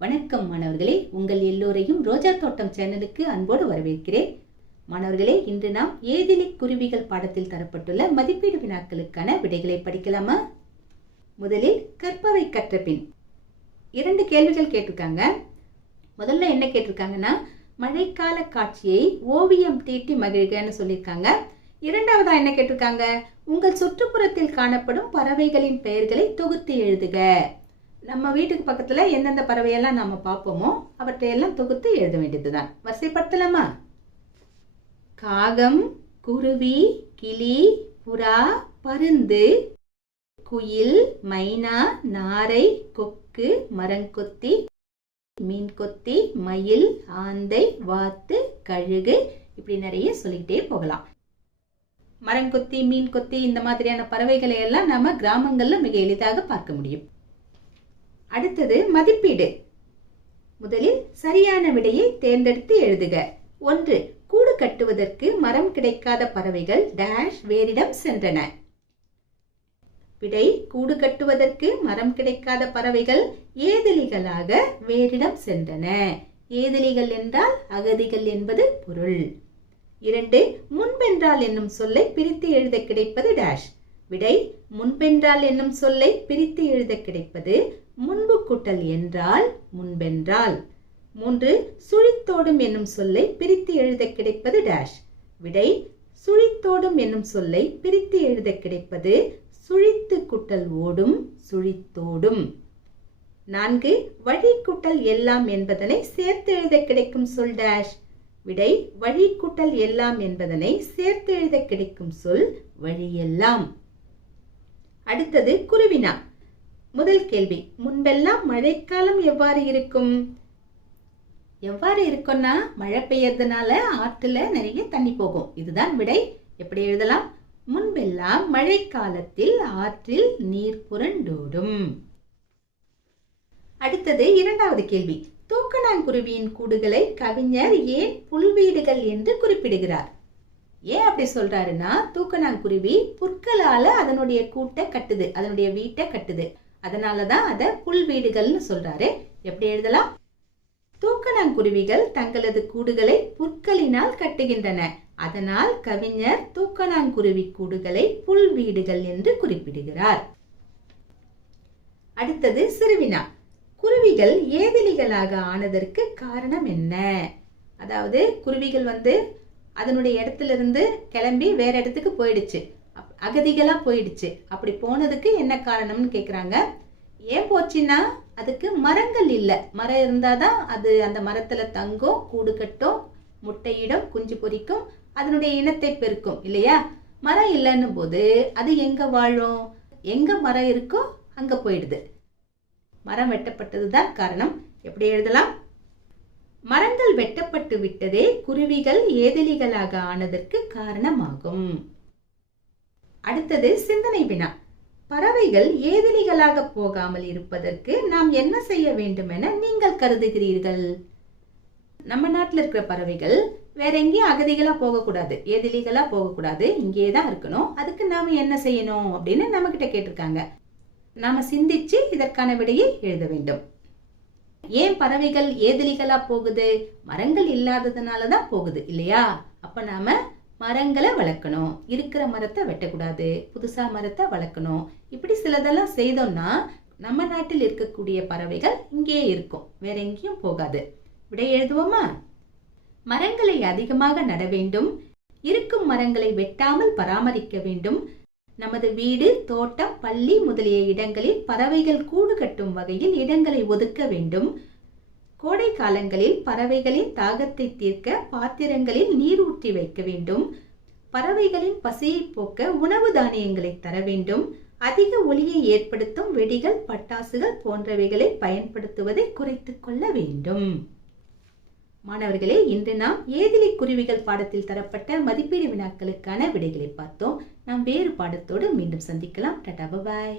வணக்கம் மாணவர்களே, உங்கள் எல்லோரையும் ரோஜா தோட்டம் சேனலுக்கு அன்போடு வரவேற்கிறேன். மாணவர்களே, இன்று நாம் ஏதிலி குருவிகள் பாடத்தில் தரப்பட்டுள்ள மதிப்பீடு வினாக்களுக்கான விடைகளை படிக்கலாமா? முதலில் கற்பவை கற்ற பின் 2 கேள்விகள் கேட்டிருக்காங்க. முதல்ல என்ன கேட்டிருக்காங்கன்னா, மழைக்கால காட்சியை ஓவியம் தீட்டி மகிழ்கன்னு சொல்லியிருக்காங்க. இரண்டாவதா என்ன கேட்டிருக்காங்க, உங்கள் சுற்றுப்புறத்தில் காணப்படும் பறவைகளின் பெயர்களை தொகுத்து எழுதுக. நம்ம வீட்டுக்கு பக்கத்துல எந்தெந்த பறவையெல்லாம் நாம பார்ப்போமோ அவற்றையெல்லாம் தொகுத்து எழுத வேண்டியதுதான். வரிசைப்படுத்தலாமா? காகம், குருவி, கிளி, புறா, பருந்து, குயில், மைனா, நாரை, கொக்கு, மரங்கொத்தி, மீன்கொத்தி, மயில், ஆந்தை, வாத்து, கழுகு, இப்படி நிறைய சொல்லிக்கிட்டே போகலாம். மரங்கொத்தி, மீன்கொத்தி இந்த மாதிரியான பறவைகளை எல்லாம் நாம கிராமங்கள்ல மிக எளிதாக பார்க்க முடியும். அடுத்தது மதிப்பீடு. முதலில் சரியான விடையை தேர்ந்தெடுத்து எழுதுக. 1. கூடு கட்டுவதற்கு மரம் கிடைக்காத பறவைகள் டேஷ் வேறிடம் சென்றன. விடை, கூடு கட்டுவதற்கு மரம் கிடைக்காத பறவைகள் ஏதிலிகளாக வேறிடம் சென்றன. ஏதிலிகள் என்றால் அகதிகள் என்பது பொருள். 2. முன்பென்றால் என்னும் சொல்லை பிரித்து எழுத கிடைப்பது டேஷ். விடை, முன்பென்றால் என்னும் சொல்லை பிரித்து எழுத கிடைப்பது முன்பு கூட்டல் என்றால் முன்பென்றால். 3. சுழித்தோடும் என்னும் சொல்லை பிரித்து எழுத கிடைப்பது டேஷ். விடை, சுழித்தோடும் என்னும் சொல்லை பிரித்து எழுத கிடைப்பது சுழித்து கூட்டல் ஓடும் சுழித்தோடும். 4. வழி கூட்டல் எல்லாம் என்பதனை சேர்த்து எழுத கிடைக்கும் சொல் டேஷ். விடை, வழி கூட்டல் எல்லாம் என்பதனை சேர்த்து எழுத கிடைக்கும் சொல் வழியெல்லாம். அடுத்தது குருவினா. முதல் கேள்வி, முன்பெல்லாம் மழைக்காலம் எவ்வாறு இருக்கும்? எவ்வாறு இருக்கும்னா, மழை பெய்யறதுனால ஆற்றுல நிறைய தண்ணி போகும். இதுதான் விடை. எப்படி எழுதலாம்? முன்பெல்லாம் மழைக்காலத்தில் ஆற்றில் நீர் புரண்டோடும். அடுத்தது இரண்டாவது கேள்வி, தூக்கணாங்குருவியின் கூடுகளை கவிஞர் ஏன் புல்வீடுகள் என்று குறிப்பிடுகிறார்? ஏன் அப்படி சொல்றாருன்னா, தூக்கணாங்குருவி புற்களால அதனுடைய கூட்டை கட்டுது, அதனுடைய வீட்டை கட்டுது. அதனாலதான் அத புல்வீடுகள்னு சொல்றாரு. எப்படி எழுதலாம்? தூக்கணாங்குருவிகள் தங்களது கூடுகளை புற்களினால் கட்டுகின்றன. அதனால் கவிஞர் தூக்கணாங்குருவி கூடுகளை புல்வீடுகள் என்று குறிப்பிடுகிறார். அடுத்தது சிறுவினா. குருவிகள் ஏதிலிகளாக ஆனதற்கு காரணம் என்ன? அதாவது குருவிகள் அதனுடைய இடத்துல இருந்து கிளம்பி வேற இடத்துக்கு போயிடுச்சு, அகதிகளா போயிடுச்சு. அப்படி போனதுக்கு என்ன காரணம்னு கேக்குறாங்க. ஏன் போச்சுன்னா, அதுக்கு மரங்கள் இல்ல. மரம் இருந்தாதான் அது அந்த மரத்துல தங்கும், கூடு கட்டும், முட்டையிடும், குஞ்சு பொரிக்கும், அதனுடைய இனத்தை பெருக்கும் இல்லையா? மரம் இல்லைன்னும் போது அது எங்க வாழும்? எங்க மரம் இருக்கோ அங்க போயிடுது. மரம் வெட்டப்பட்டதுதான் காரணம். எப்படி எழுதலாம்? மரங்கள் வெட்டப்பட்டு விட்டதே குருவிகள் ஏதிலிகளாக ஆனதற்கு காரணமாகும். அடுத்தது சிந்தனை வினா. பறவைகள் ஏதிலிகளாக போகாமல் இருப்பதற்கு நாம் என்ன செய்ய வேண்டும் என நீங்கள் கருதுகிறீர்கள்? நம்ம நாட்டில் இருக்கிற பறவைகள் வேற எங்கேயும் அகதிகளா போகக்கூடாது, ஏதிலிகளா போகக்கூடாது, இங்கேதான் இருக்கணும். அதுக்கு நாம என்ன செய்யணும் அப்படின்னு நம்ம கிட்ட கேட்டிருக்காங்க. நாம சிந்திச்சு இதற்கான விடையை எழுத வேண்டும். ஏன் பறவைகள் ஏதிலிகளா போகுது? மரங்கள் இல்லாததுனாலதான் போகுது இல்லையா? அப்ப நாம மரங்களை வளர்க்கணும், இருக்கிற மரத்தை வெட்டக்கூடாது, புதுசா மரத்தை வளர்க்கணும். இப்படி சிலதெல்லாம் செய்தோம்னா நம்ம நாட்டில் இருக்கக்கூடிய பறவைகள் இங்கேயே இருக்கும், வேற எங்கேயும் போகாது. விடை எழுதுவோமா? மரங்களை அதிகமாக நட வேண்டும், இருக்கும் மரங்களை வெட்டாமல் பராமரிக்க வேண்டும், நமது வீடு, தோட்டம், பள்ளி முதலிய இடங்களில் பறவைகள் கூடு கட்டும் வகையில் இடங்களை ஒதுக்க வேண்டும், கோடை காலங்களில் பறவைகளின் தாகத்தை தீர்க்க பாத்திரங்களில் நீர் ஊற்றி வைக்க வேண்டும், பறவைகளின் பசியை போக்க உணவு தானியங்களை தர வேண்டும், அதிக ஒலியை ஏற்படுத்தும் வெடிகள், பட்டாசுகள் போன்றவைகளை பயன்படுத்துவதை குறைத்துக் கொள்ள வேண்டும். மாணவர்களே, இன்று நாம் ஏதிலி குருவிகள் பாடத்தில் தரப்பட்ட மதிப்பீடு வினாக்களுக்கான விடைகளை பார்த்தோம். நாம் வேறு பாடத்தோடு மீண்டும் சந்திக்கலாம். Tata, bye bye.